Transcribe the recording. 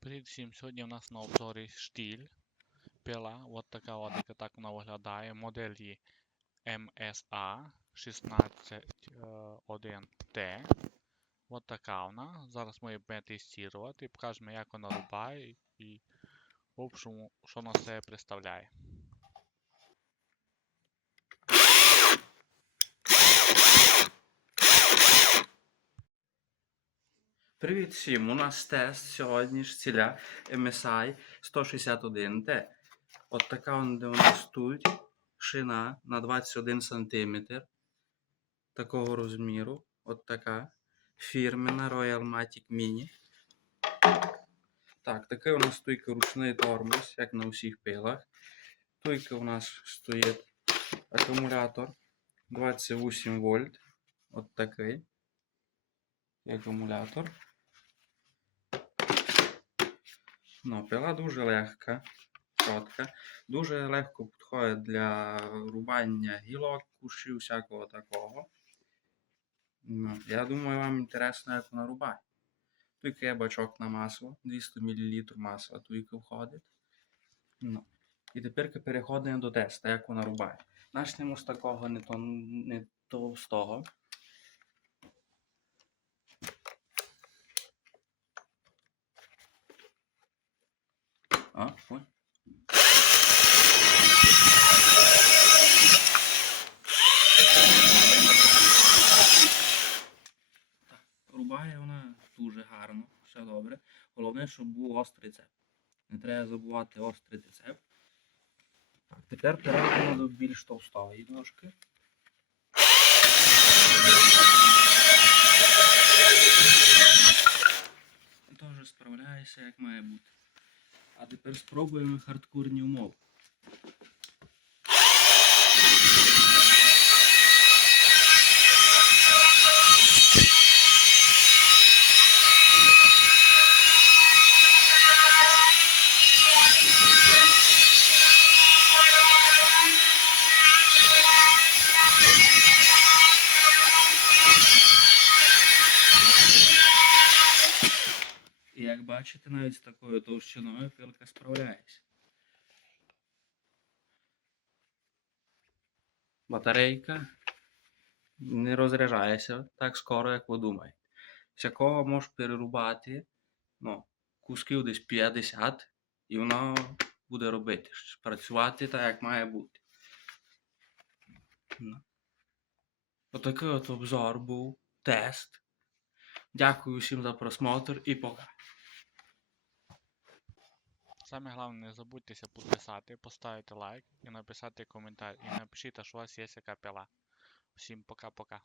Привіт всім! Сьогодні у нас на обзорі штіль. Пила. От така от, яка так вона виглядає. Моделі MSA 161T. От така вона. Зараз ми її будемо тестувати і покажемо, як вона рубає і в общем, що вона себе представляє. Привіт всім! У нас тест сьогодні ж ціля MSI 161T. От така у нас тут шина на 21 см такого розміру. От така фірмена Royal Matic Mini. Так, такий у нас стойка ручний тормоз, як на усіх пилах. Стойка у нас стоїть акумулятор 28 вольт. От такий акумулятор. Ну, пила дуже легка, чітка, дуже легко підходить для рубання гілок, кущів, всякого такого. Ну, я думаю, вам інтересно, як вона рубає. Тільки є бачок на масло, 200 мл масла тільки входить. Ну. І тепер переходимо до теста, як вона рубає. Начнемо з такого не, то, не товстого. А, ой. Рубає вона дуже гарно, все добре. Головне, щоб був острий цеп. Не треба забувати острий цеп. Так, тепер перейдемо до більш товстої ножки. Теж справляється, як має бути. А тепер спробуємо хардкорні умови. Як бачите, навіть з такою товщиною пилка справляється. Батарейка не розряджається так скоро, як ви думаєте. Всякого можеш перерубати ну, кусків десь 50, і воно буде робити, працювати так, як має бути. Ну. Отакий от обзор був, тест. Дякую всім за просмотр і пока. Саме головне, не забудьтеся підписати, поставити лайк і написати коментар. І напишіть, що у вас є яка пила. Всім пока-пока.